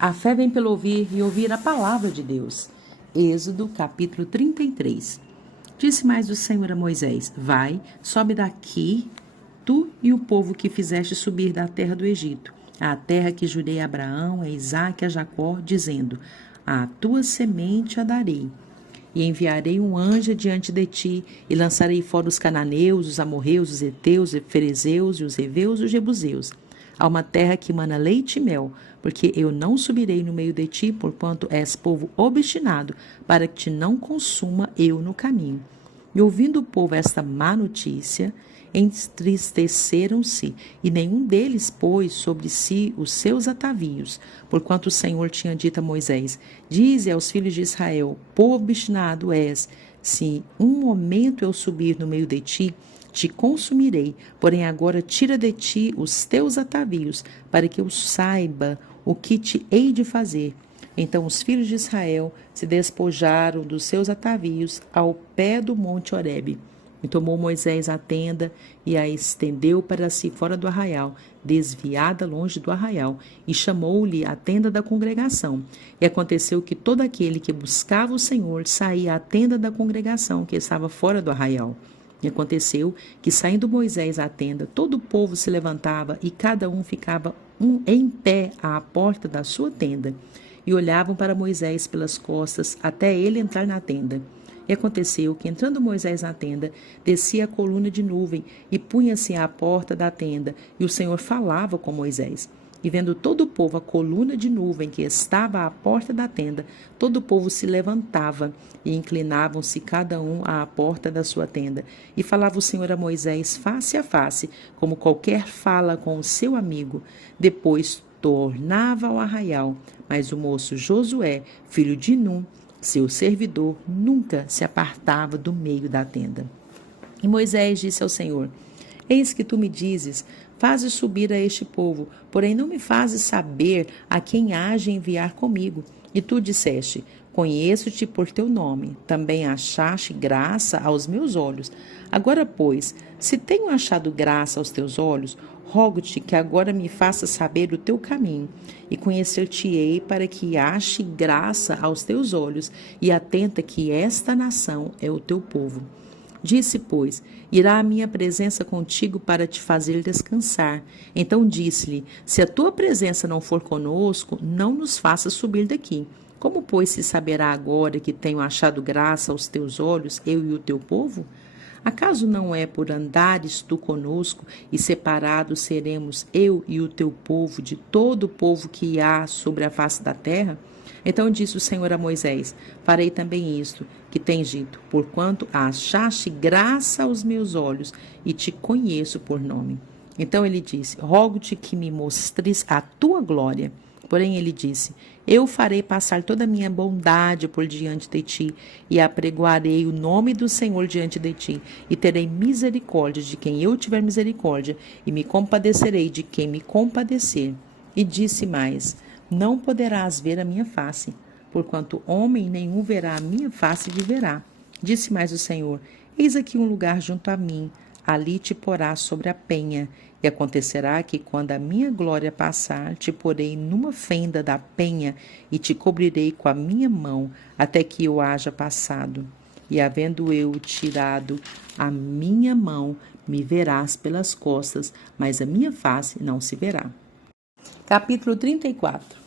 A fé vem pelo ouvir e ouvir a palavra de Deus. Êxodo, capítulo 33. Disse mais o Senhor a Moisés: Vai, sobe daqui, tu e o povo que fizeste subir da terra do Egito, à terra que jurei a Abraão, a Isaque e a Jacó, dizendo: A tua semente a darei. E enviarei um anjo diante de ti, e lançarei fora os cananeus, os amorreus, os heteus, os ferezeus, os heveus e os jebuseus, a uma terra que mana leite e mel, porque eu não subirei no meio de ti, porquanto és povo obstinado, para que te não consuma eu no caminho. E ouvindo o povo esta má notícia, entristeceram-se, e nenhum deles pôs sobre si os seus atavios, porquanto o Senhor tinha dito a Moisés: Dize aos filhos de Israel: Povo obstinado és, se um momento eu subir no meio de ti, te consumirei, porém agora tira de ti os teus atavios, para que eu saiba o que te hei de fazer. Então os filhos de Israel se despojaram dos seus atavios ao pé do monte Horebe. E tomou Moisés a tenda e a estendeu para si fora do arraial, desviada longe do arraial, e chamou-lhe a tenda da congregação. E aconteceu que todo aquele que buscava o Senhor saía à tenda da congregação que estava fora do arraial. E aconteceu que, saindo Moisés à tenda, todo o povo se levantava e cada um ficava em pé à porta da sua tenda. E olhavam para Moisés pelas costas até ele entrar na tenda. E aconteceu que, entrando Moisés na tenda, descia a coluna de nuvem e punha-se à porta da tenda, e o Senhor falava com Moisés. E vendo todo o povo a coluna de nuvem que estava à porta da tenda, todo o povo se levantava e inclinavam-se cada um à porta da sua tenda. E falava o Senhor a Moisés face a face, como qualquer fala com o seu amigo. Depois tornava ao arraial, mas o moço Josué, filho de Num, seu servidor, nunca se apartava do meio da tenda. E Moisés disse ao Senhor: Eis que tu me dizes: fazes subir a este povo, porém não me fazes saber a quem há de enviar comigo. E tu disseste: Conheço-te por teu nome, também achaste graça aos meus olhos. Agora, pois, se tenho achado graça aos teus olhos, rogo-te que agora me faças saber o teu caminho, e conhecer-te-ei para que ache graça aos teus olhos, e atenta que esta nação é o teu povo. Disse, pois: Irá a minha presença contigo para te fazer descansar. Então disse-lhe: Se a tua presença não for conosco, não nos faças subir daqui. Como, pois, se saberá agora que tenho achado graça aos teus olhos, eu e o teu povo? Acaso não é por andares tu conosco, e separados seremos eu e o teu povo de todo o povo que há sobre a face da terra? Então disse o Senhor a Moisés: Farei também isto que tens dito, porquanto achaste graça aos meus olhos, e te conheço por nome. Então ele disse: Rogo-te que me mostres a tua glória. Porém ele disse: Eu farei passar toda a minha bondade por diante de ti, e apregoarei o nome do Senhor diante de ti, e terei misericórdia de quem eu tiver misericórdia, e me compadecerei de quem me compadecer. E disse mais: Não poderás ver a minha face, porquanto homem nenhum verá a minha face e viverá. Disse mais o Senhor: Eis aqui um lugar junto a mim, ali te porás sobre a penha. E acontecerá que, quando a minha glória passar, te porei numa fenda da penha e te cobrirei com a minha mão, até que eu haja passado. E havendo eu tirado a minha mão, me verás pelas costas, mas a minha face não se verá. Capítulo 34.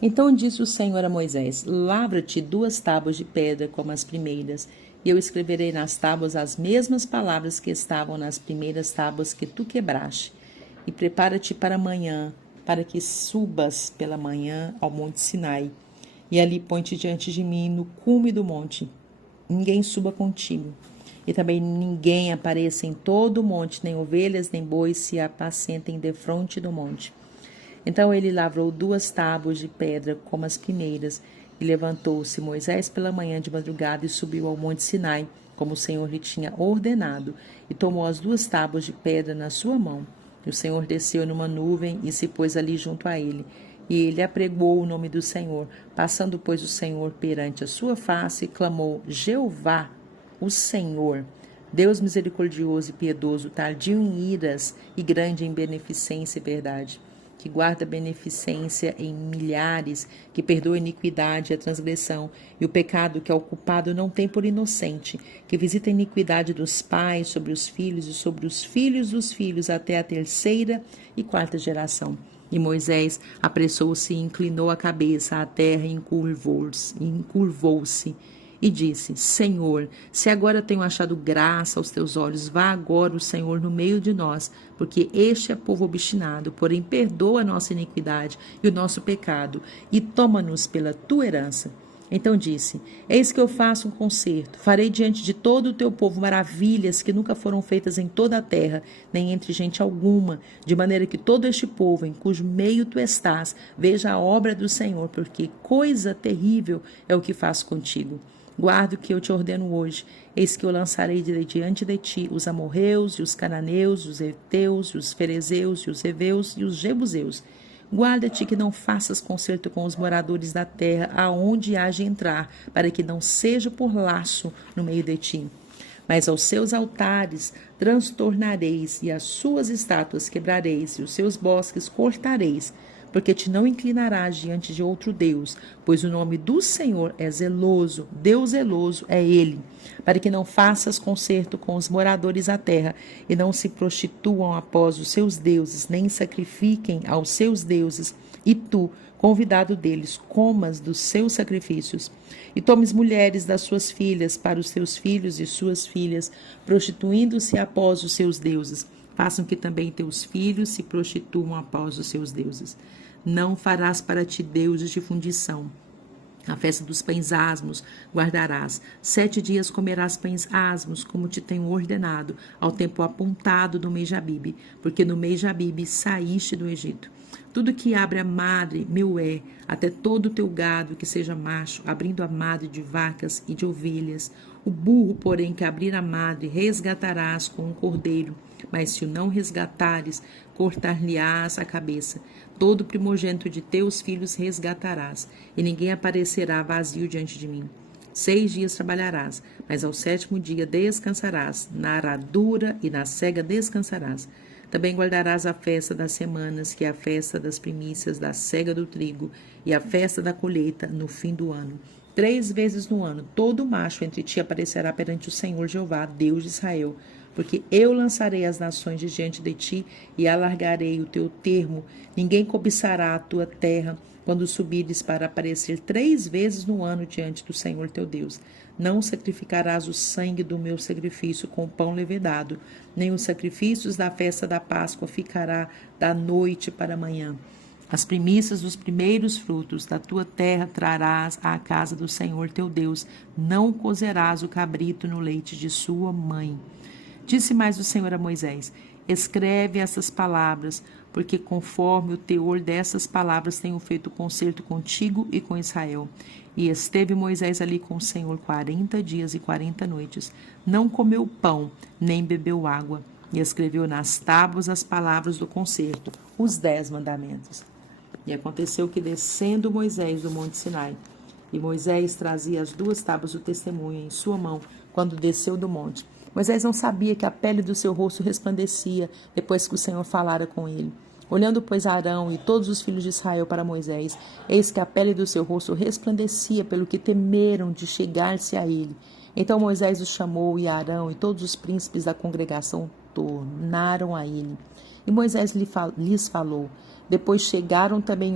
Então disse o Senhor a Moisés: Lavra-te 2 tábuas de pedra como as primeiras, e eu escreverei nas tábuas as mesmas palavras que estavam nas primeiras tábuas que tu quebraste. E prepara-te para amanhã, para que subas pela manhã ao monte Sinai, e ali põe-te diante de mim no cume do monte. Ninguém suba contigo, e também ninguém apareça em todo o monte, nem ovelhas nem bois se apacentem defronte do monte. Então ele lavrou 2 tábuas de pedra como as primeiras, e levantou-se Moisés pela manhã de madrugada e subiu ao monte Sinai, como o Senhor lhe tinha ordenado, e tomou as 2 tábuas de pedra na sua mão. E o Senhor desceu numa nuvem e se pôs ali junto a ele. E ele apregou o nome do Senhor. Passando, pois, o Senhor perante a sua face, clamou: Jeová, o Senhor, Deus misericordioso e piedoso, tardio em iras e grande em beneficência e verdade, que guarda beneficência em milhares, que perdoa a iniquidade e a transgressão, e o pecado que ao culpado não tem por inocente, que visita a iniquidade dos pais sobre os filhos e sobre os filhos dos filhos até a terceira e quarta geração. E Moisés apressou-se e inclinou a cabeça à terra e encurvou-se e disse: Senhor, se agora tenho achado graça aos teus olhos, vá agora o Senhor no meio de nós, porque este é povo obstinado, porém perdoa a nossa iniquidade e o nosso pecado, e toma-nos pela tua herança. Então disse: Eis que eu faço um concerto, farei diante de todo o teu povo maravilhas que nunca foram feitas em toda a terra, nem entre gente alguma, de maneira que todo este povo, em cujo meio tu estás, veja a obra do Senhor, porque coisa terrível é o que faço contigo. Guarda o que eu te ordeno hoje. Eis que eu lançarei diante de ti os amorreus, e os cananeus, os heteus, e os ferezeus, e os heveus, e os jebuseus. Guarda-te que não faças concerto com os moradores da terra, aonde há de entrar, para que não seja por laço no meio de ti. Mas aos seus altares transtornareis, e as suas estátuas quebrareis, e os seus bosques cortareis, porque te não inclinarás diante de outro Deus, pois o nome do Senhor é zeloso, Deus zeloso é Ele, para que não faças concerto com os moradores da terra, e não se prostituam após os seus deuses, nem sacrifiquem aos seus deuses, e tu, convidado deles, comas dos seus sacrifícios, e tomes mulheres das suas filhas para os teus filhos e suas filhas, prostituindo-se após os seus deuses. Façam que também teus filhos se prostituam após os seus deuses. Não farás para ti deuses de fundição. A festa dos pães asmos guardarás. 7 dias comerás pães asmos, como te tenho ordenado, ao tempo apontado do mês de Abibe, porque no mês de Abibe saíste do Egito. Tudo que abre a madre, meu é, até todo o teu gado que seja macho, abrindo a madre de vacas e de ovelhas. O burro, porém, que abrir a madre, resgatarás com um cordeiro, mas se o não resgatares, cortar-lhe-ás a cabeça. Todo primogênito de teus filhos resgatarás, e ninguém aparecerá vazio diante de mim. 6 dias trabalharás, mas ao 7º dia descansarás, na aradura e na cega descansarás. Também guardarás a festa das semanas, que é a festa das primícias da cega do trigo, e a festa da colheita no fim do ano. 3 vezes no ano, todo macho entre ti aparecerá perante o Senhor Jeová, Deus de Israel, porque eu lançarei as nações de diante de ti e alargarei o teu termo. Ninguém cobiçará a tua terra quando subires para aparecer 3 vezes no ano diante do Senhor teu Deus. Não sacrificarás o sangue do meu sacrifício com pão levedado, nem os sacrifícios da festa da Páscoa ficará da noite para a manhã. As primícias dos primeiros frutos da tua terra trarás à casa do Senhor teu Deus. Não cozerás o cabrito no leite de sua mãe. Disse mais o Senhor a Moisés: Escreve essas palavras, porque conforme o teor dessas palavras tenho feito concerto contigo e com Israel. E esteve Moisés ali com o Senhor 40 dias e 40 noites. Não comeu pão, nem bebeu água. E escreveu nas tábuas as palavras do concerto, os 10 mandamentos. E aconteceu que, descendo Moisés do monte Sinai, e Moisés trazia as 2 tábuas do testemunho em sua mão, quando desceu do monte. Moisés não sabia que a pele do seu rosto resplandecia depois que o Senhor falara com ele. Olhando, pois, Arão e todos os filhos de Israel para Moisés, eis que a pele do seu rosto resplandecia, pelo que temeram de chegar-se a ele. Então Moisés os chamou, e Arão e todos os príncipes da congregação tornaram a ele. E Moisés lhes falou. Depois chegaram também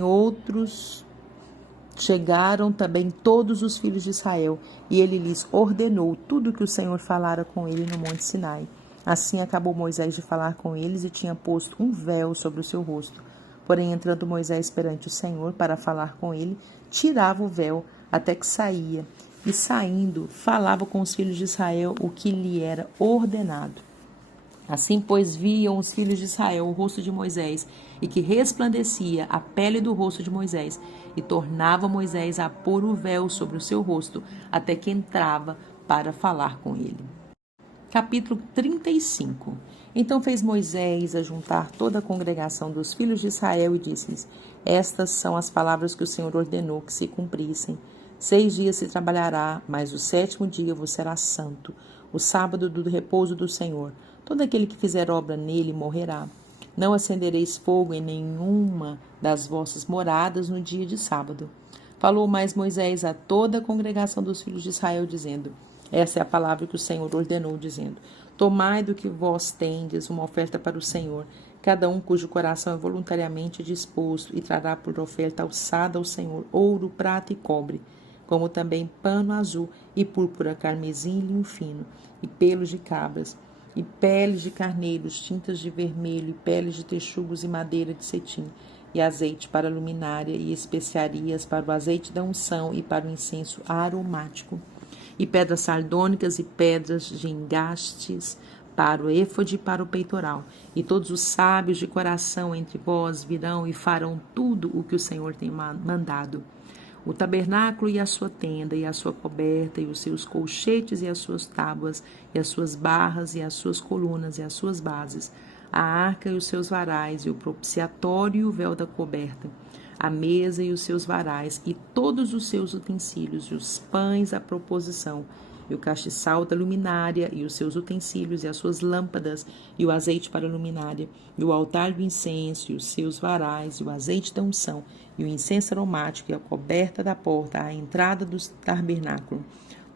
todos os filhos de Israel, e ele lhes ordenou tudo o que o Senhor falara com ele no monte Sinai. Assim acabou Moisés de falar com eles, e tinha posto um véu sobre o seu rosto. Porém, entrando Moisés perante o Senhor para falar com ele, tirava o véu até que saía, e saindo, falava com os filhos de Israel o que lhe era ordenado. Assim, pois, viam os filhos de Israel o rosto de Moisés, e que resplandecia a pele do rosto de Moisés, e tornava Moisés a pôr o véu sobre o seu rosto, até que entrava para falar com ele. Capítulo 35. Então fez Moisés ajuntar toda a congregação dos filhos de Israel e disse-lhes: Estas são as palavras que o Senhor ordenou que se cumprissem. 6 dias se trabalhará, mas o 7º dia vos será santo, o sábado do repouso do Senhor. Todo aquele que fizer obra nele morrerá. Não acendereis fogo em nenhuma das vossas moradas no dia de sábado. Falou mais Moisés a toda a congregação dos filhos de Israel, dizendo: Essa é a palavra que o Senhor ordenou, dizendo: Tomai do que vós tendes uma oferta para o Senhor, cada um cujo coração é voluntariamente disposto, e trará por oferta alçada ao Senhor ouro, prata e cobre, como também pano azul e púrpura, carmesim e linho fino, e pelos de cabras, e peles de carneiros, tintas de vermelho, e peles de texugos e madeira de cetim, e azeite para a luminária, e especiarias para o azeite da unção e para o incenso aromático, e pedras sardônicas e pedras de engastes para o éfode e para o peitoral. E todos os sábios de coração entre vós virão e farão tudo o que o Senhor tem mandado. O tabernáculo e a sua tenda, e a sua coberta, e os seus colchetes, e as suas tábuas, e as suas barras, e as suas colunas, e as suas bases, a arca e os seus varais, e o propiciatório e o véu da coberta, a mesa e os seus varais, e todos os seus utensílios, e os pães à proposição, e o castiçal da luminária, e os seus utensílios, e as suas lâmpadas, e o azeite para a luminária, e o altar do incenso, e os seus varais, e o azeite da unção, e o incenso aromático, e a coberta da porta, à entrada do tabernáculo,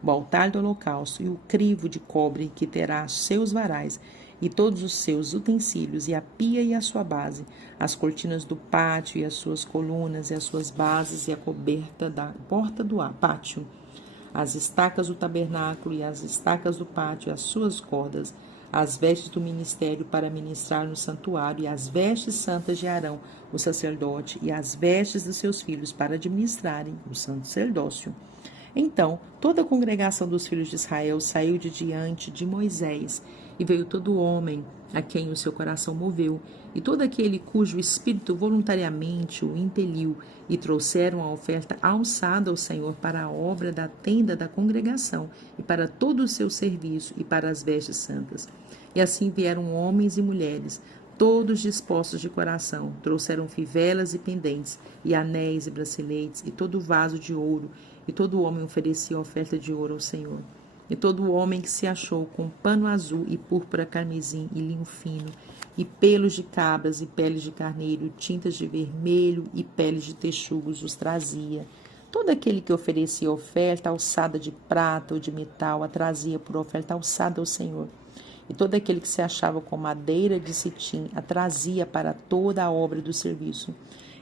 o altar do holocausto, e o crivo de cobre, que terá seus varais, e todos os seus utensílios, e a pia e a sua base, as cortinas do pátio, e as suas colunas, e as suas bases, e a coberta da porta do pátio, as estacas do tabernáculo, e as estacas do pátio, as suas cordas, as vestes do ministério para ministrar no santuário, e as vestes santas de Arão, o sacerdote, e as vestes dos seus filhos para administrarem o santo sacerdócio. Então toda a congregação dos filhos de Israel saiu de diante de Moisés, e veio todo homem a quem o seu coração moveu, e todo aquele cujo espírito voluntariamente o impeliu, e trouxeram a oferta alçada ao Senhor para a obra da tenda da congregação, e para todo o seu serviço, e para as vestes santas. E assim vieram homens e mulheres, todos dispostos de coração, trouxeram fivelas e pendentes, e anéis e braceletes, e todo vaso de ouro, e todo homem oferecia oferta de ouro ao Senhor. E todo homem que se achou com pano azul e púrpura, carmesim e linho fino, e pelos de cabras e peles de carneiro, tintas de vermelho e peles de texugos os trazia. Todo aquele que oferecia oferta alçada de prata ou de metal a trazia por oferta alçada ao Senhor. E todo aquele que se achava com madeira de cetim a trazia para toda a obra do serviço.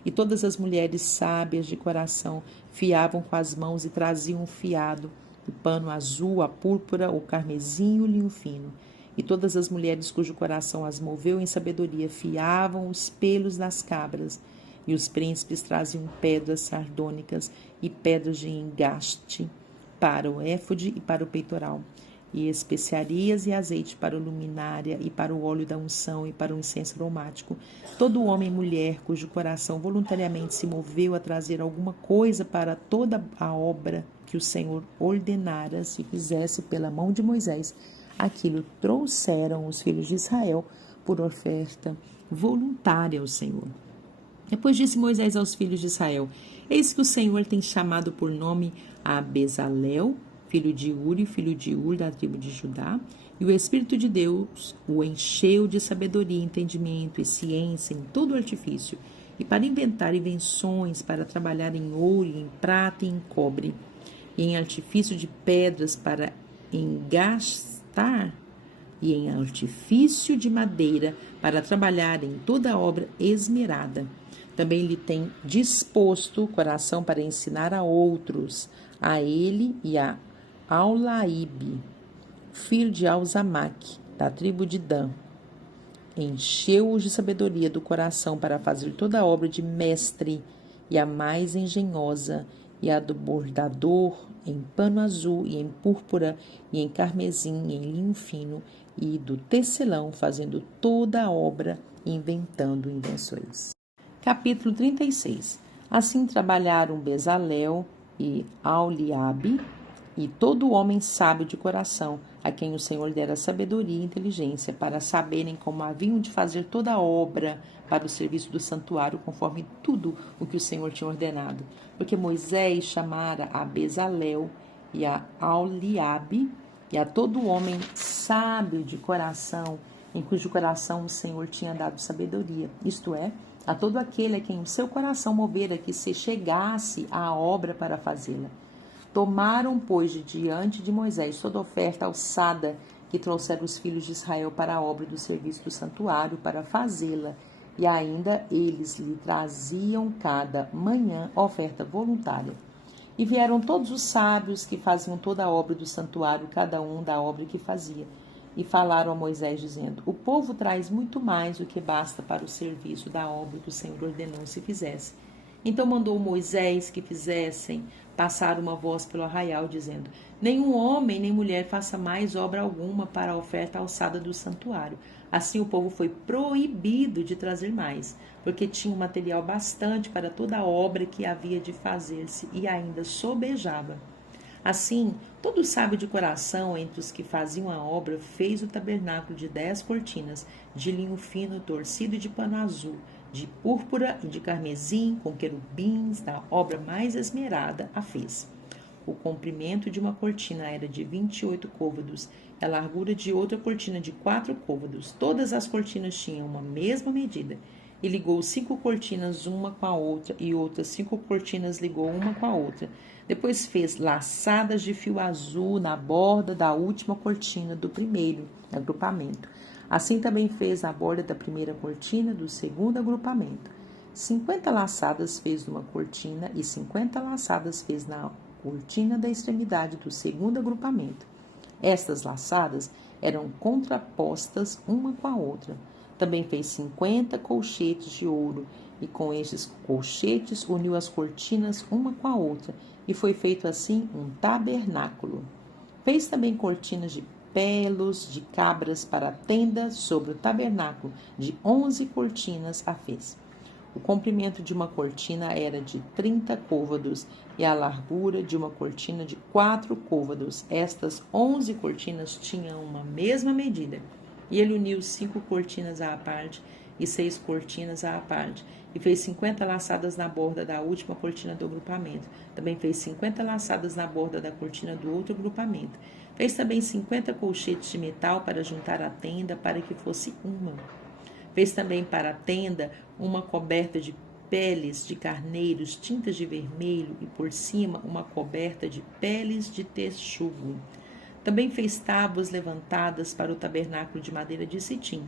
E todas as mulheres sábias de coração fiavam com as mãos e traziam um fiado, o pano azul, a púrpura, o carmesim e o linho fino. E todas as mulheres cujo coração as moveu em sabedoria fiavam os pelos das cabras. E os príncipes traziam pedras sardônicas e pedras de engaste para o éfode e para o peitoral, e especiarias e azeite para a luminária, e para o óleo da unção, e para o incenso aromático. Todo homem e mulher cujo coração voluntariamente se moveu a trazer alguma coisa para toda a obra que o Senhor ordenara se fizesse pela mão de Moisés, aquilo trouxeram os filhos de Israel por oferta voluntária ao Senhor. Depois disse Moisés aos filhos de Israel: Eis que o Senhor tem chamado por nome a Bezalel, filho de Uri, filho de Ur, da tribo de Judá, e o Espírito de Deus o encheu de sabedoria, entendimento e ciência em todo o artifício, e para inventar invenções, para trabalhar em ouro, em prata e em cobre, e em artifício de pedras para engastar, e em artifício de madeira para trabalhar em toda a obra esmerada. Também lhe tem disposto o coração para ensinar a outros, a ele e a Aulaíbe, filho de Alzamaque, da tribo de Dan. Encheu-os de sabedoria do coração para fazer toda a obra de mestre, e a mais engenhosa, e a do bordador, em pano azul, e em púrpura, e em carmesim, e em linho fino, e do tecelão, fazendo toda a obra, inventando invenções. Capítulo 36. Assim trabalharam Bezalel e Aholiabe, e todo homem sábio de coração, a quem o Senhor dera sabedoria e inteligência, para saberem como haviam de fazer toda a obra para o serviço do santuário, conforme tudo o que o Senhor tinha ordenado. Porque Moisés chamara a Bezalel e a Aholiabe, e a todo homem sábio de coração, em cujo coração o Senhor tinha dado sabedoria, isto é, a todo aquele a quem o seu coração movera que se chegasse à obra para fazê-la. Tomaram, pois, de diante de Moisés toda oferta alçada que trouxeram os filhos de Israel para a obra do serviço do santuário, para fazê-la, e ainda eles lhe traziam cada manhã oferta voluntária. E vieram todos os sábios que faziam toda a obra do santuário, cada um da obra que fazia. E falaram a Moisés, dizendo: o povo traz muito mais do que basta para o serviço da obra que o Senhor ordenou se fizesse. Então mandou Moisés que fizessem passar uma voz pelo arraial, dizendo: nenhum homem nem mulher faça mais obra alguma para a oferta alçada do santuário. Assim o povo foi proibido de trazer mais, porque tinha material bastante para toda a obra que havia de fazer-se, e ainda sobejava. Assim, todo sábio de coração entre os que faziam a obra fez o tabernáculo de 10 cortinas, de linho fino torcido de pano azul, de púrpura e de carmesim, com querubins, da obra mais esmerada a fez. O comprimento de uma cortina era de 28 côvados, e a largura de outra cortina de 4 côvados. Todas as cortinas tinham uma mesma medida. E ligou 5 cortinas uma com a outra, e outras 5 cortinas ligou uma com a outra. Depois fez laçadas de fio azul na borda da última cortina do primeiro agrupamento. Assim também fez na borda da primeira cortina do segundo agrupamento. 50 laçadas fez numa cortina e 50 laçadas fez na cortina da extremidade do segundo agrupamento. Estas laçadas eram contrapostas uma com a outra. Também fez 50 colchetes de ouro, e com estes colchetes uniu as cortinas uma com a outra, e foi feito assim um tabernáculo. Fez também cortinas de pelos de cabras para a tenda sobre o tabernáculo, de 11 cortinas a fez. O comprimento de uma cortina era de 30 côvados e a largura de uma cortina de 4 côvados. Estas 11 cortinas tinham uma mesma medida. E ele uniu 5 cortinas à parte e 6 cortinas à parte, e fez 50 laçadas na borda da última cortina do agrupamento. Também fez 50 laçadas na borda da cortina do outro agrupamento. Fez também 50 colchetes de metal para juntar a tenda, para que fosse uma. Fez também para a tenda uma coberta de peles de carneiros tintas de vermelho, e por cima uma coberta de peles de texugo. Também fez tábuas levantadas para o tabernáculo de madeira de cetim.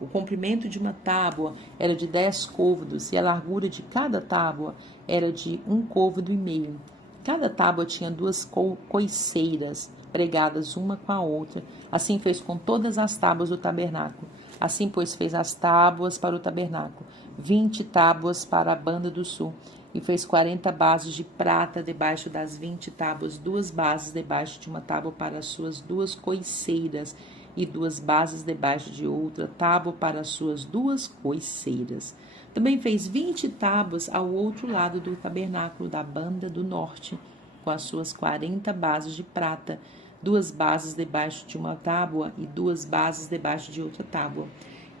O comprimento de uma tábua era de 10 côvados, e a largura de cada tábua era de 1,5 côvado. Cada tábua tinha 2 coiceiras pregadas uma com a outra. Assim fez com todas as tábuas do tabernáculo. Assim, pois, fez as tábuas para o tabernáculo, 20 tábuas para a banda do sul, e fez 40 bases de prata debaixo das 20 tábuas, 2 bases debaixo de uma tábua para as suas 2 coiceiras, e 2 bases debaixo de outra tábua para as suas 2 coiceiras. Também fez 20 tábuas ao outro lado do tabernáculo da banda do norte, com as suas 40 bases de prata, 2 bases debaixo de uma tábua e 2 bases debaixo de outra tábua.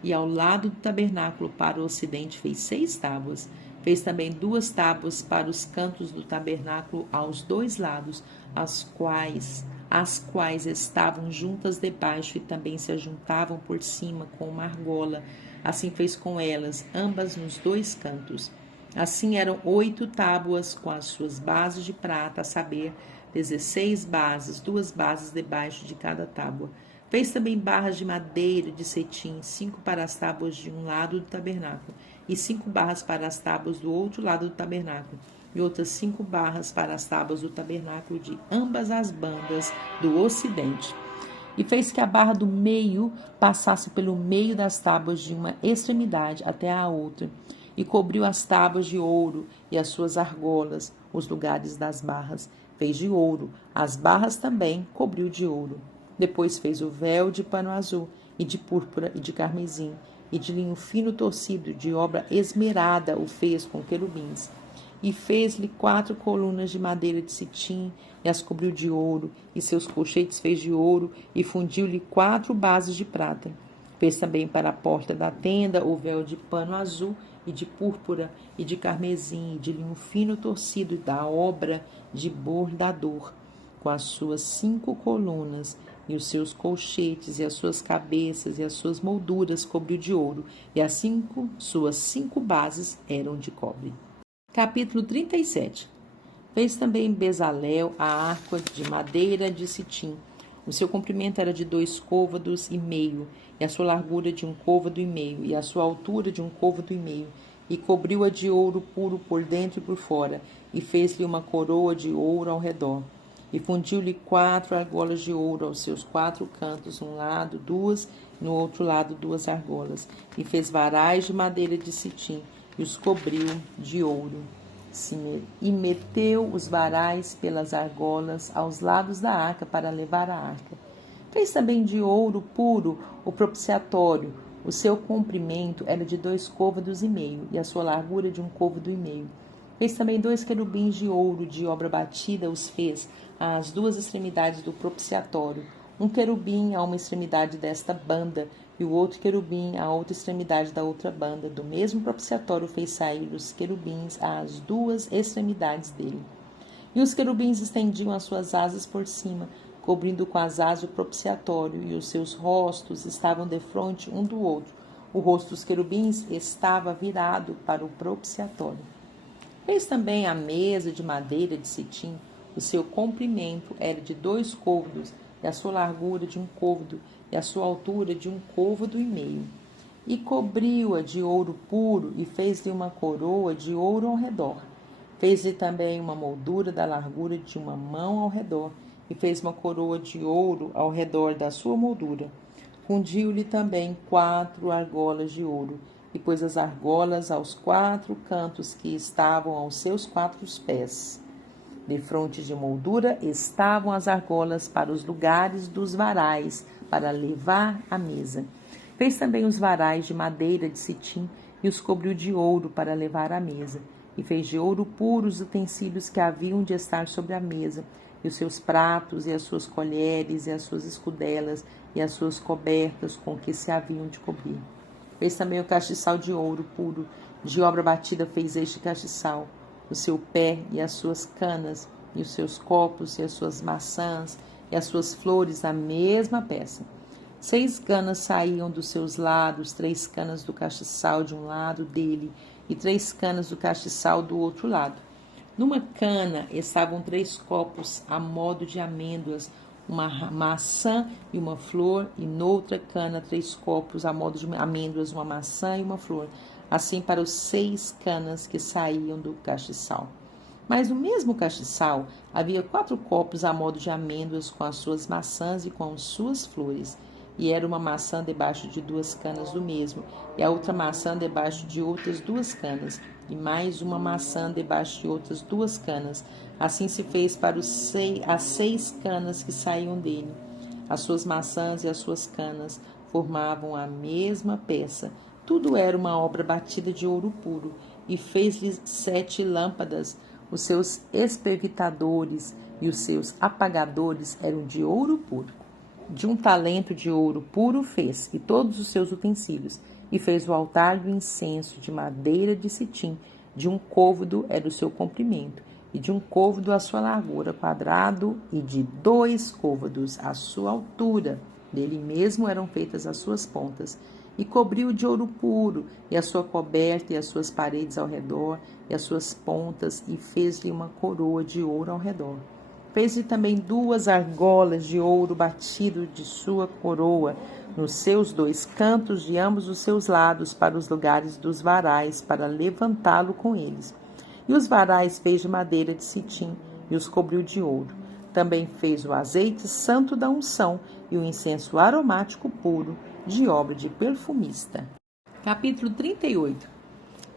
E ao lado do tabernáculo para o ocidente fez 6 tábuas. Fez também 2 tábuas para os cantos do tabernáculo aos 2 lados, as quais estavam juntas debaixo e também se ajuntavam por cima com uma argola. Assim fez com elas, ambas nos 2 cantos. Assim eram 8 tábuas com as suas bases de prata, a saber, 16 bases, 2 bases debaixo de cada tábua. Fez também barras de madeira de cetim, 5 para as tábuas de um lado do tabernáculo, e 5 barras para as tábuas do outro lado do tabernáculo, e outras 5 barras para as tábuas do tabernáculo de ambas as bandas do ocidente. E fez que a barra do meio passasse pelo meio das tábuas de uma extremidade até a outra, e cobriu as tábuas de ouro e as suas argolas, os lugares das barras. Fez de ouro, as barras também cobriu de ouro. Depois fez o véu de pano azul, e de púrpura, e de carmesim, e de linho fino torcido, de obra esmerada o fez com querubins. E fez-lhe 4 colunas de madeira de cetim, e as cobriu de ouro, e seus colchetes fez de ouro, e fundiu-lhe 4 bases de prata. Fez também para a porta da tenda o véu de pano azul, e de púrpura, e de carmesim, e de linho fino torcido, da obra de bordador, com as suas 5 colunas, e os seus colchetes, e as suas cabeças, e as suas molduras cobriu de ouro, e suas 5 bases eram de cobre. Capítulo 37. Fez também Bezalel a arca de madeira de citim. O seu comprimento era de 2 côvados e meio, e a sua largura de 1 côvado e meio, e a sua altura de 1 côvado e meio, e cobriu-a de ouro puro por dentro e por fora, e fez-lhe uma coroa de ouro ao redor. E fundiu-lhe 4 argolas de ouro aos seus 4 cantos, num lado 2, e no outro lado 2 argolas. E fez varais de madeira de citim, e os cobriu de ouro. E meteu os varais pelas argolas aos lados da arca para levar a arca. Fez também de ouro puro o propiciatório. O seu comprimento era de 2 côvados e meio, e a sua largura de 1 côvado e meio. Fez também 2 querubins de ouro de obra batida, os fez às 2 extremidades do propiciatório, um querubim a uma extremidade desta banda, e o outro querubim à outra extremidade da outra banda. Do mesmo propiciatório fez sair os querubins às 2 extremidades dele. E os querubins estendiam as suas asas por cima, cobrindo com as asas o propiciatório, e os seus rostos estavam defronte um do outro. O rosto dos querubins estava virado para o propiciatório. Fez também a mesa de madeira de citim. O seu comprimento era de 2 côvados, e a sua largura de 1 côvado, e a sua altura de 1 côvado e meio. E cobriu-a de ouro puro, e fez-lhe uma coroa de ouro ao redor. Fez-lhe também uma moldura da largura de 1 mão ao redor, e fez uma coroa de ouro ao redor da sua moldura. Fundiu-lhe também 4 argolas de ouro, e pôs as argolas aos 4 cantos que estavam aos seus 4 pés. De fronte de moldura estavam as argolas para os lugares dos varais, para levar a mesa. Fez também os varais de madeira de citim, e os cobriu de ouro para levar a mesa. E fez de ouro puro os utensílios que haviam de estar sobre a mesa, e os seus pratos, e as suas colheres, e as suas escudelas, e as suas cobertas com que se haviam de cobrir. Fez também o castiçal de ouro puro, de obra batida fez este castiçal, o seu pé e as suas canas, e os seus copos, e as suas maçãs, e as suas flores, a mesma peça. 6 canas saíam dos seus lados, 3 canas do castiçal de um lado dele, e 3 canas do castiçal do outro lado. Numa cana estavam 3 copos a modo de amêndoas, uma maçã e uma flor, e noutra cana 3 copos a modo de amêndoas, uma maçã e uma flor, assim para os 6 canas que saíam do castiçal. Mas no mesmo castiçal havia 4 copos a modo de amêndoas, com as suas maçãs e com as suas flores, e era uma maçã debaixo de 2 canas do mesmo, e a outra maçã debaixo de outras 2 canas, e mais uma maçã debaixo de outras 2 canas. Assim se fez para as 6 canas que saíam dele. As suas maçãs e as suas canas formavam a mesma peça. Tudo era uma obra batida de ouro puro, e fez-lhe 7 lâmpadas. Os seus espevitadores e os seus apagadores eram de ouro puro. De 1 talento de ouro puro fez, e todos os seus utensílios, e fez o altar do incenso de madeira de citim. De 1 côvado era o seu comprimento, e de 1 côvado a sua largura, quadrado, e de 2 côvados a sua altura. Dele mesmo eram feitas as suas pontas, e cobriu de ouro puro, e a sua coberta, e as suas paredes ao redor, e as suas pontas, e fez-lhe uma coroa de ouro ao redor. Fez-lhe também 2 argolas de ouro batido de sua coroa, nos seus 2 cantos de ambos os seus lados, para os lugares dos varais, para levantá-lo com eles. E os varais fez de madeira de citim, e os cobriu de ouro. Também fez o azeite santo da unção, e o incenso aromático puro, de obra de perfumista. Capítulo 38.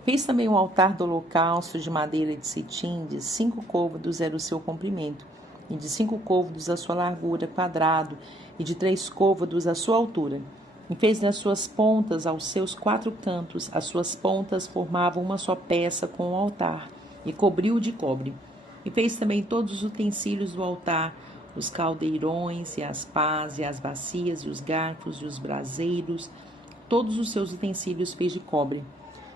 Fez também um altar do holocausto de madeira de citim, de 5 côvados era o seu comprimento, e de 5 côvados a sua largura, quadrado, e de 3 côvados a sua altura. E fez-lhe as suas pontas aos seus 4 cantos. As suas pontas formavam uma só peça com o altar, e cobriu-o de cobre. E fez também todos os utensílios do altar, os caldeirões, e as pás, e as bacias, e os garfos, e os braseiros. Todos os seus utensílios fez de cobre.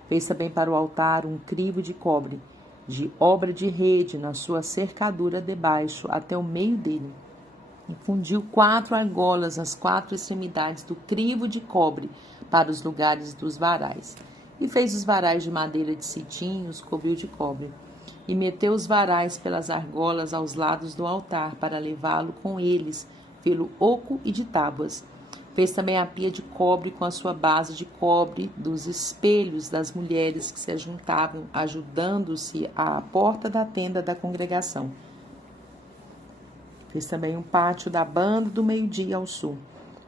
Fez também para o altar um crivo de cobre, de obra de rede, na sua cercadura debaixo, até o meio dele. E fundiu 4 argolas às 4 extremidades do crivo de cobre para os lugares dos varais. E fez os varais de madeira de citim e os cobriu de cobre. E meteu os varais pelas argolas aos lados do altar para levá-lo com eles pelo oco e de tábuas. Fez também a pia de cobre com a sua base de cobre dos espelhos das mulheres que se ajuntavam, ajudando-se à porta da tenda da congregação. Fez também um pátio da banda do meio-dia ao sul.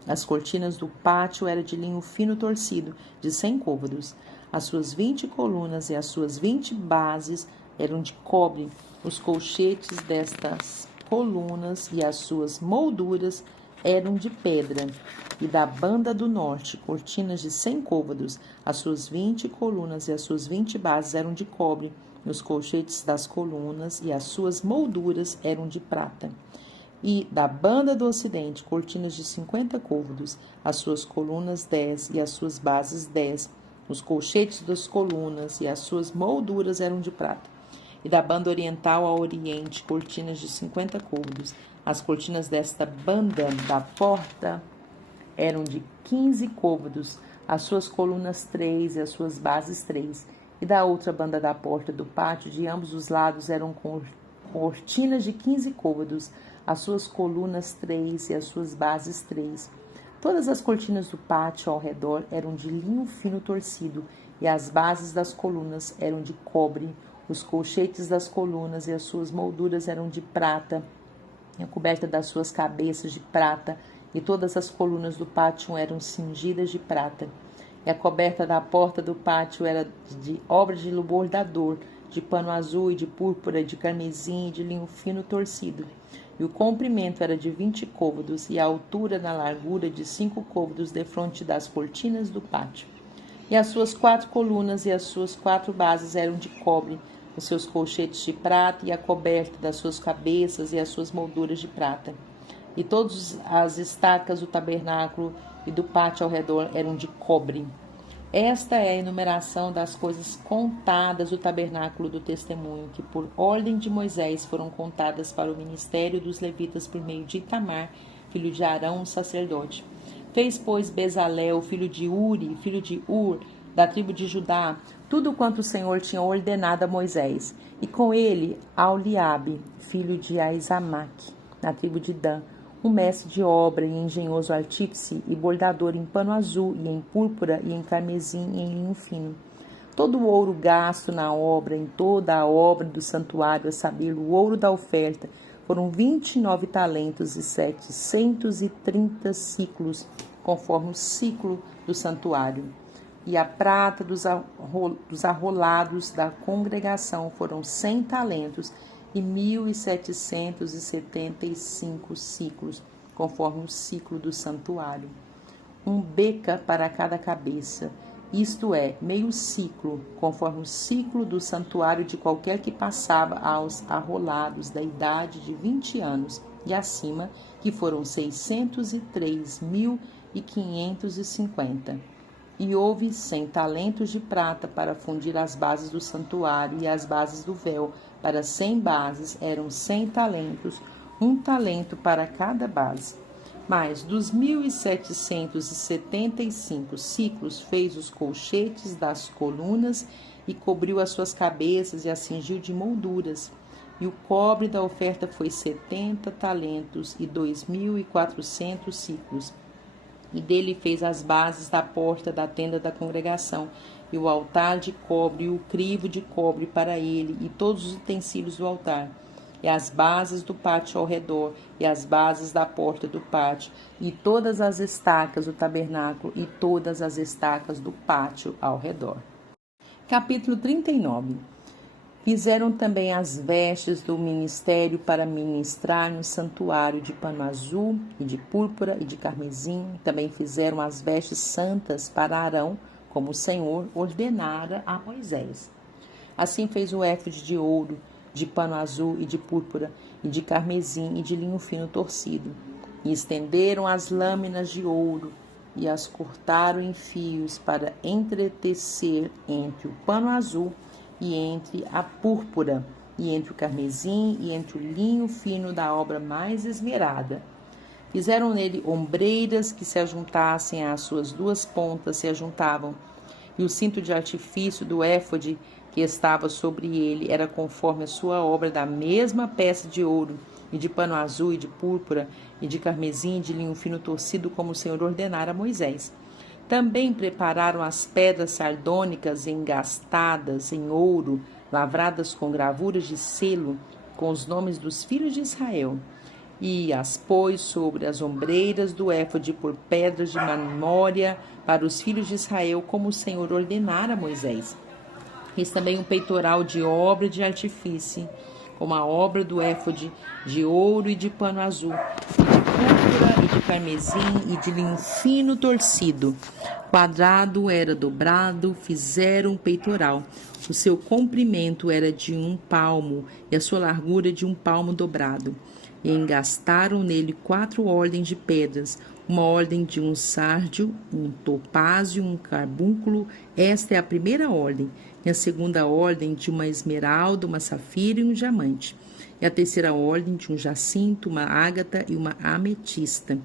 As cortinas do pátio eram de linho fino torcido, de 100 côvados. As suas 20 colunas e as suas 20 bases eram de cobre. Os colchetes destas colunas e as suas molduras eram de pedra. E da banda do norte, cortinas de 100 côvados. As suas 20 colunas e as suas 20 bases eram de cobre. E os colchetes das colunas e as suas molduras eram de prata. E da banda do ocidente, cortinas de 50 côvados, as suas colunas 10 e as suas bases 10. Os colchetes das colunas e as suas molduras eram de prata. E da banda oriental ao oriente, cortinas de 50 côvados. As cortinas desta banda da porta eram de 15 côvados, as suas colunas 3 e as suas bases 3. E da outra banda da porta do pátio, de ambos os lados, eram cortinas de 15 côvados, as suas colunas 3 e as suas bases 3. Todas as cortinas do pátio ao redor eram de linho fino torcido, e as bases das colunas eram de cobre. Os colchetes das colunas e as suas molduras eram de prata, e a coberta das suas cabeças de prata, e todas as colunas do pátio eram cingidas de prata. E a coberta da porta do pátio era de obra de bordador, de pano azul e de púrpura, de carmesim e de linho fino torcido. E o comprimento era de 20 côvados, e a altura na largura de 5 côvados defronte das cortinas do pátio. E as suas 4 colunas e as suas 4 bases eram de cobre, os seus colchetes de prata, e a coberta das suas cabeças e as suas molduras de prata. E todas as estacas do tabernáculo e do pátio ao redor eram de cobre. Esta é a enumeração das coisas contadas do tabernáculo do testemunho, que por ordem de Moisés foram contadas para o ministério dos levitas por meio de Itamar, filho de Arão, o sacerdote. Fez, pois, Bezalel, filho de Uri, filho de Ur, da tribo de Judá, tudo quanto o Senhor tinha ordenado a Moisés, e com ele Auliabe, filho de Aizamaque, da tribo de Dan, um mestre de obra e engenhoso artífice e bordador em pano azul e em púrpura e em carmesim e em linho fino. Todo o ouro gasto na obra, em toda a obra do santuário, a saber, o ouro da oferta, foram 29 talentos e 730 ciclos, conforme o ciclo do santuário. E a prata dos arrolados da congregação foram 100 talentos e 1.775 ciclos, conforme o ciclo do santuário. Um beca para cada cabeça, isto é, meio ciclo, conforme o ciclo do santuário de qualquer que passava aos arrolados da idade de 20 anos e acima, que foram 603.550. E houve 100 talentos de prata para fundir as bases do santuário e as bases do véu. Para 100 bases eram 100 talentos, um talento para cada base. Mas dos 1.775 ciclos fez os colchetes das colunas e cobriu as suas cabeças e as cingiu de molduras. E o cobre da oferta foi 70 talentos e 2.400 ciclos. E dele fez as bases da porta da tenda da congregação, e o altar de cobre, e o crivo de cobre para ele, e todos os utensílios do altar, e as bases do pátio ao redor, e as bases da porta do pátio, e todas as estacas do tabernáculo, e todas as estacas do pátio ao redor. Capítulo 39. Fizeram também as vestes do ministério para ministrar no santuário de pano azul e de púrpura e de carmesim. Também fizeram as vestes santas para Arão, como o Senhor ordenara a Moisés. Assim fez o éfode de ouro, de pano azul e de púrpura, e de carmesim e de linho fino torcido. E estenderam as lâminas de ouro e as cortaram em fios para entretecer entre o pano azul e entre a púrpura, e entre o carmesim, e entre o linho fino da obra mais esmerada. Fizeram nele ombreiras que se ajuntassem às suas duas pontas, se ajuntavam. E o cinto de artifício do éfode que estava sobre ele era conforme a sua obra da mesma peça de ouro, e de pano azul, e de púrpura, e de carmesim, e de linho fino torcido, como o Senhor ordenara a Moisés. Também prepararam as pedras sardônicas engastadas em ouro, lavradas com gravuras de selo, com os nomes dos filhos de Israel, e as pôs sobre as ombreiras do éfode por pedras de memória para os filhos de Israel, como o Senhor ordenara a Moisés. Fez também um peitoral de obra de artifício, como a obra do éfode, de ouro e de pano azul, e de púrpura, e de carmesim, e de linho fino torcido. Quadrado era dobrado, fizeram um peitoral. O seu comprimento era de 1 palmo, e a sua largura de 1 palmo dobrado. E engastaram nele 4 ordens de pedras, uma ordem de um sárdio, um topázio, um carbúnculo. Esta é a primeira ordem. E a segunda ordem de uma esmeralda, uma safira e um diamante. E a terceira ordem de um jacinto, uma ágata e uma ametista.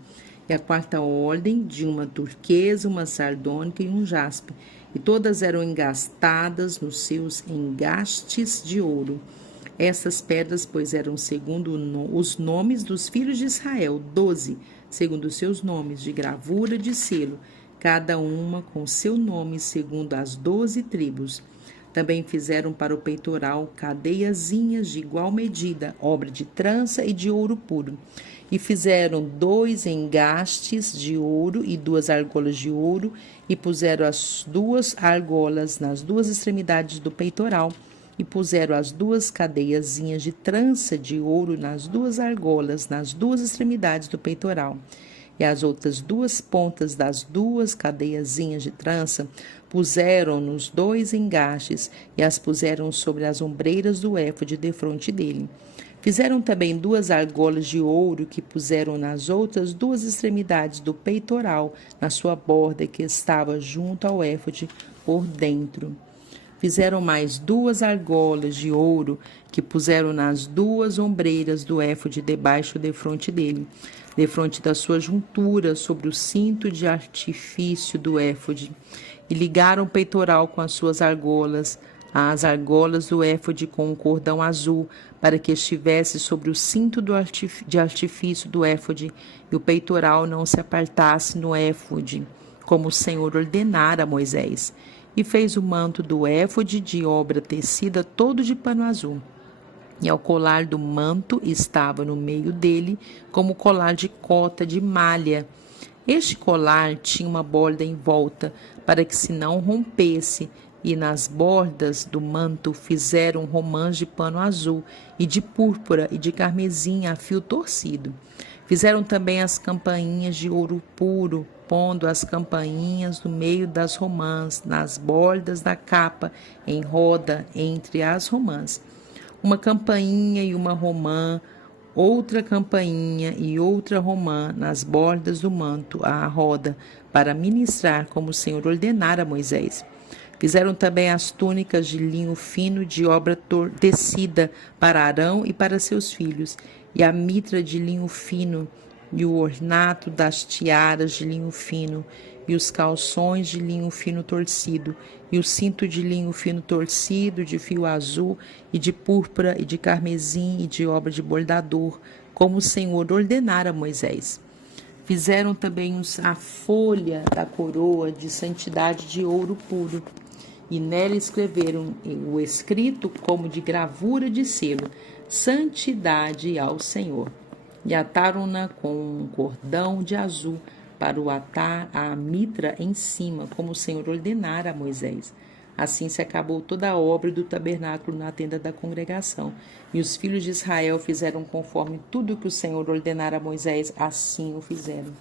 E a quarta ordem de uma turquesa, uma sardônica e um jaspe. E todas eram engastadas nos seus engastes de ouro. Essas pedras, pois, eram segundo os nomes dos filhos de Israel, 12, segundo os seus nomes, de gravura de selo, cada uma com seu nome, segundo as 12 tribos. Também fizeram para o peitoral cadeiazinhas de igual medida, obra de trança e de ouro puro. E fizeram 2 engastes de ouro e 2 argolas de ouro, e puseram as 2 argolas nas 2 extremidades do peitoral, e puseram as 2 cadeiazinhas de trança de ouro nas 2 argolas, nas 2 extremidades do peitoral. E as outras 2 pontas das 2 cadeiazinhas de trança puseram nos 2 engastes, e as puseram sobre as ombreiras do éfode defronte dele. Fizeram também 2 argolas de ouro, que puseram nas outras 2 extremidades do peitoral, na sua borda que estava junto ao éfode por dentro. Fizeram mais 2 argolas de ouro, que puseram nas 2 ombreiras do éfode debaixo defronte dele, defronte da sua juntura, sobre o cinto de artifício do éfode. E ligaram o peitoral com as suas argolas, as argolas do éfode com um cordão azul, para que estivesse sobre o cinto de artifício do éfode, e o peitoral não se apartasse no éfode, como o Senhor ordenara a Moisés. E fez o manto do éfode de obra tecida todo de pano azul. E ao colar do manto estava no meio dele como colar de cota de malha. Este colar tinha uma borda em volta, para que se não rompesse, e nas bordas do manto fizeram romãs de pano azul, e de púrpura e de carmesim a fio torcido. Fizeram também as campainhas de ouro puro, pondo as campainhas no meio das romãs, nas bordas da capa, em roda entre as romãs. Uma campainha e uma romã, outra campainha e outra romã nas bordas do manto, à roda, para ministrar como o Senhor ordenara a Moisés. Fizeram também as túnicas de linho fino de obra tecida para Arão e para seus filhos, e a mitra de linho fino, e o ornato das tiaras de linho fino, e os calções de linho fino torcido, e o cinto de linho fino torcido, de fio azul, e de púrpura, e de carmesim, e de obra de bordador, como o Senhor ordenara a Moisés. Fizeram também a folha da coroa de santidade de ouro puro, e nela escreveram o escrito como de gravura de selo, santidade ao Senhor. E ataram-na com um cordão de azul para o atar à mitra em cima, como o Senhor ordenara a Moisés. Assim se acabou toda a obra do tabernáculo na tenda da congregação. E os filhos de Israel fizeram conforme tudo o que o Senhor ordenara a Moisés, assim o fizeram.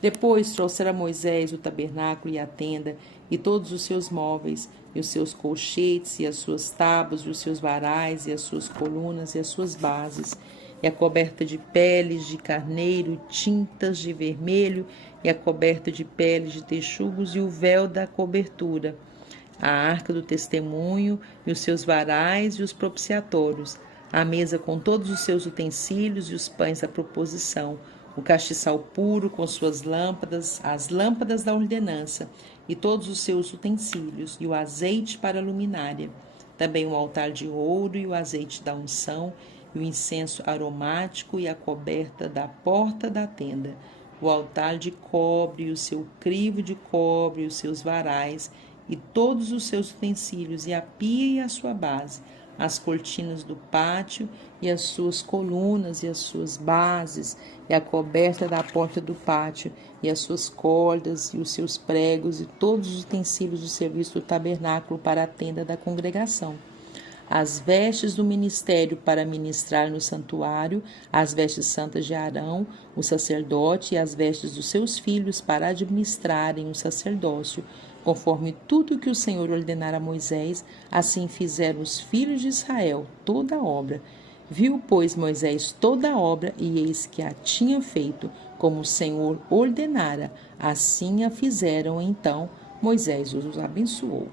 Depois trouxeram a Moisés o tabernáculo e a tenda, e todos os seus móveis, e os seus colchetes, e as suas tábuas, e os seus varais, e as suas colunas, e as suas bases, e a coberta de peles de carneiro, tintas de vermelho, e a coberta de peles de texugos, e o véu da cobertura, a arca do testemunho, e os seus varais, e os propiciatórios, a mesa com todos os seus utensílios, e os pães da proposição, o castiçal puro com suas lâmpadas, as lâmpadas da ordenança e todos os seus utensílios, e o azeite para a luminária. Também o altar de ouro e o azeite da unção, e o incenso aromático e a coberta da porta da tenda, o altar de cobre e o seu crivo de cobre e os seus varais, e todos os seus utensílios, e a pia e a sua base, as cortinas do pátio e as suas colunas e as suas bases, e a coberta da porta do pátio, e as suas cordas e os seus pregos, e todos os utensílios do serviço do tabernáculo para a tenda da congregação. As vestes do ministério para ministrar no santuário, as vestes santas de Arão, o sacerdote, e as vestes dos seus filhos para administrarem o sacerdócio, conforme tudo que o Senhor ordenara a Moisés, assim fizeram os filhos de Israel toda a obra. Viu, pois, Moisés toda a obra, e eis que a tinha feito, como o Senhor ordenara. Assim a fizeram, então Moisés os abençoou.